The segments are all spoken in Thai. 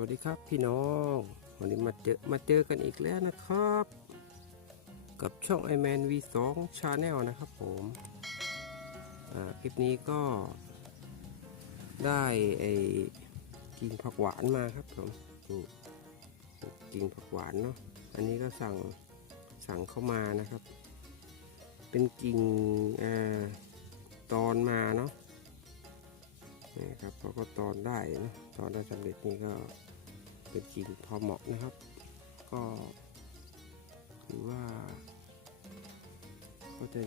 วัสดีครับพี่น้อง วันนี้มาเจอมาเจอกันอีกแล้วนะครับ กับช่อง i m a n V2 Channel นะครับผมอ่าคลิปนี้ก็ ได้ไอ้กิ่งผักหวานมาครับผมกิ่งผักหวานเนาะอันนี้ก็สั่งสั่งเข้ามานะครับ เป็นกิ่งอตอนมาเนาะ นี่ครับเขาก็ตอนได้นะตอนได้สำเร็จนี่ก็เป็นจริงพอเหมาะนะครับ ก็ถือว่า ก็จะ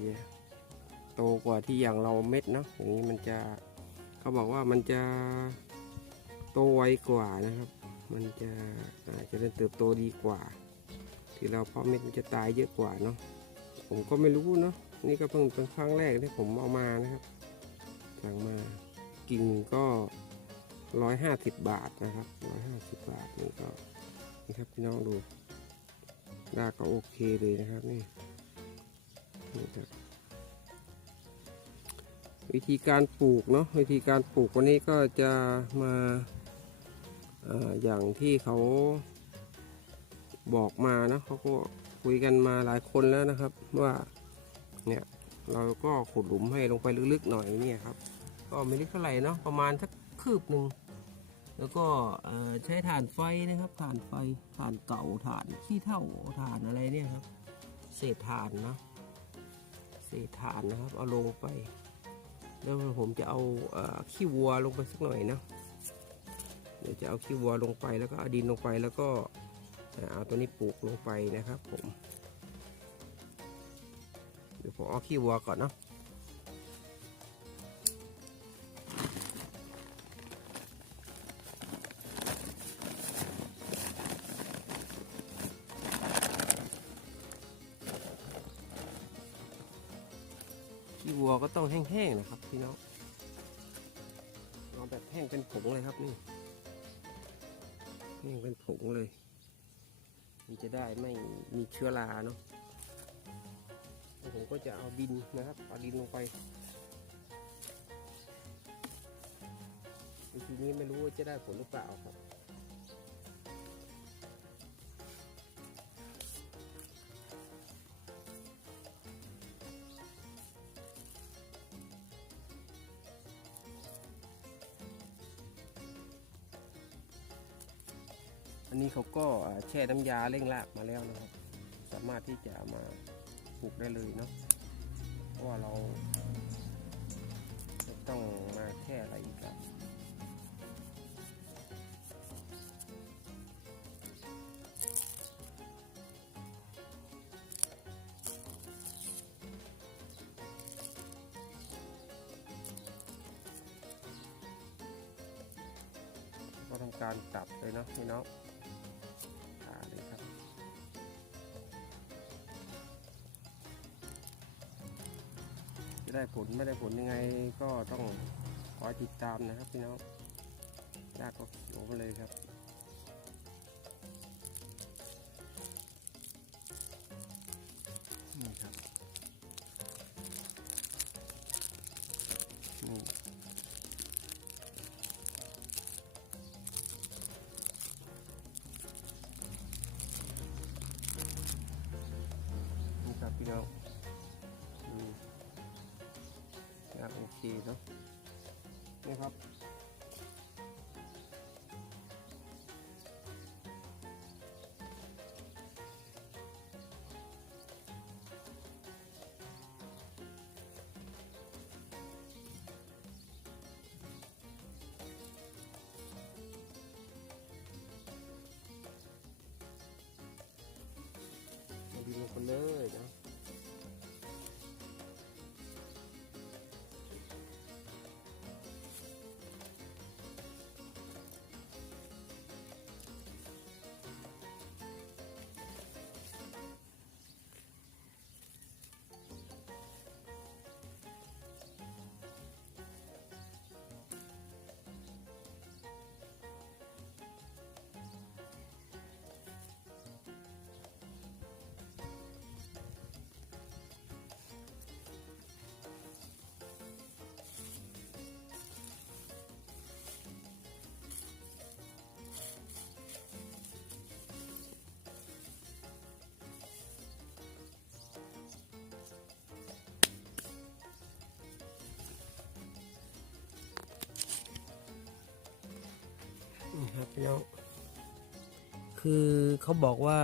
โตกว่าที่อย่างเราเม็ดเนาะอย่างนี้มันจะเขาบอกว่ามันจะโตไวกว่านะครับ มันจะอาจจะเริ่มเติบโตดีกว่า ที่เราเพาะเม็ดมันจะตายเยอะกว่าเนาะผมก็ไม่รู้เนาะนี่ก็เพิ่งเป็นครั้งแรกที่ผมเอามานะครับสั่งมา กิ่งก็ร้อยห้าสิบบาทนะครับร้อยห้าสิบบาทนี่ก็นี่ครับพี่น้องดูรากก็โอเคเลยนะครับนี่นี่ครับวิธีการปลูกเนาะวิธีการปลูกวันนี้ก็จะมาอออย่างที่เขาบอกมานะเขาก็คุยกันมาหลายคนแล้วนะครับ ว่าเนี่ยเราก็ขุดหลุมให้ลงไปลึกๆหน่อยเนี่ยครับ ก็ไม่ลึกเท่าไหร่เนาะประมาณสักคืบหนึ่งแล้วก็ใช้ถ่านไฟนะครับถ่านไฟถ่านเก่าถ่านขี้เถ้าถ่านอะไรเนี่ยครับ เศษถ่านเนาะเศษถ่านนะครับ เอาลงไป แล้วผมจะเอาขี้วัวลงไปสักหน่อยนะเดี๋ยวจะเอาขี้วัวลงไปแล้วก็เอาดินลงไปแล้วก็เอ่อเอาตัวนี้ปลูกลงไปนะครับ ผมเดี๋ยวผมเอาขี้วัวก่อนเนาะ ขี้วัวก็ต้องแห้งๆนะครับพี่น้องเอาแบบแห้งเป็นผงเลยครับนี่แห้งเป็นผงเลย มันจะได้ไม่มีเชื้อราเนาะผมก็จะเอาดินนะครับเอาดินลงไปวิธีนี้ไม่รู้ว่าจะได้ผลหรือเปล่าครับ นนี้เขาก็แช่น้ำยาเร่งรากมาแล้วนะครับ สามารถที่จะมาปลูกได้เลยเนาะเพราะว่าเราไม่ต้องมาแช่อะไรอีกครับก็ทำการตัดเลยเนาะพี่น้อง จะได้ผลไม่ได้ผลยังไงก็ต้องคอยติดตามนะครับพี่น้องยากก็เขียวไปเลยครับ เคเนาะนี่ครับ พี่น้อง คือเขาบอกว่า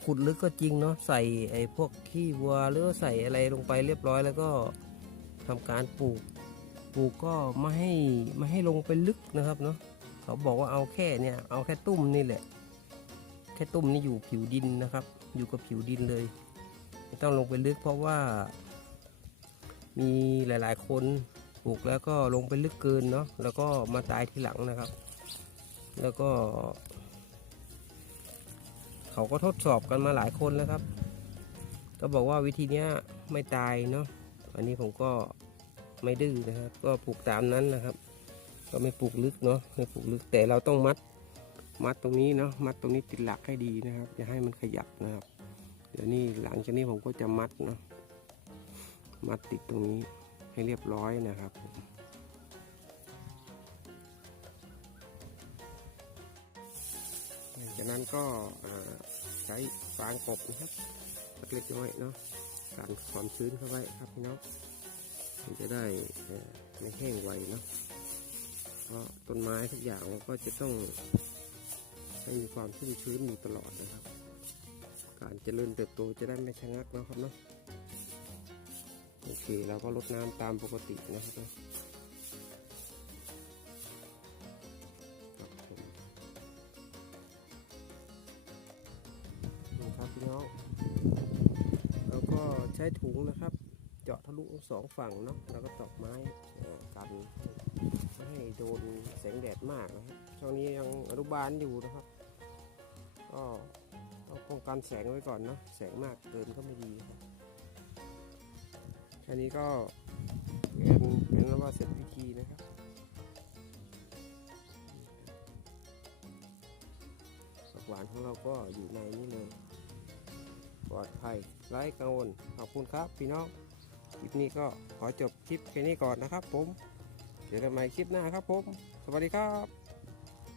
ขุดลึกก็จริงเนาะใส่ไอ้พวกขี้วัวหรือใส่อะไรลงไปเรียบร้อยแล้วก็ทำการปลูก ปลูกก็ไม่ให้ไม่ให้ลงไปลึกนะครับเนาะเขาบอกว่าเอาแค่เนี่ยเอาแค่ตุ้มนี่แหละ แค่ตุ้มนี่อยู่ผิวดินนะครับ อยู่กับผิวดินเลย ไม่ต้องลงไปลึกเพราะว่า มีหลาย ๆ คน ปลูกแล้วก็ลงไปลึกเกินเนาะแล้วก็มาตายทีหลังนะครับ แล้วก็ เขาก็ทดสอบกันมาหลายคนแล้วครับ ก็บอกว่าวิธีนี้ไม่ตายเนาะอันนี้ผมก็ไม่ดื้อนะครับ ก็ปลูกตามนั้นนะครับ ก็ไม่ปลูกลึกเนาะไม่ปลูกลึกแต่เราต้องมัดมัดตรงนี้เนาะมัดตรงนี้ติดหลักให้ดีนะครับ อย่าให้มันขยับนะครับ เดี๋ยวนี้หลังจากนี้ผมก็จะมัดเนาะมัดติดตรงนี้ ให้เรียบร้อยนะครับผมจากนั้นก็ใช้ฟางกบนะครับเล็กๆน้อยเนาะกันความชื้นเข้าไว้ครับพี่น้องมันจะได้ไม่แห้งไวเนาะเพราะต้นไม้ทุกอย่างก็จะต้องให้มีความชุ่มชื้นอยู่ตลอดนะครับ การเจริญเติบโตจะได้ไม่ชะงักนะครับเนาะ โอเคเราก็ลดน้ำตามปกตินะครับครับพี่น้องเราก็ใช้ถุงนะครับ เจาะทะลุทั้งสองฝั่งเนาะแล้วก็ตอกไม้กันไม่ให้โดนแสงแดดมากนะครับช่วงนี้ยังอนุบาลอยู่นะครับก็ต้องป้องกันแสงไว้ก่อนเนาะแสงมากเกินก็ไม่ดีครับ แค่นี้ก็เป็นเป็นว่าเสร็จพิธีนะครับผักหวานของเราก็อยู่ในนี้เลย ปลอดภัยไร้กังวล ขอบคุณครับ พี่น้อง คลิปนี้ก็ขอจบคลิปแค่นี้ก่อนนะครับผม เจอกันใหม่คลิปหน้าครับผม สวัสดีครับ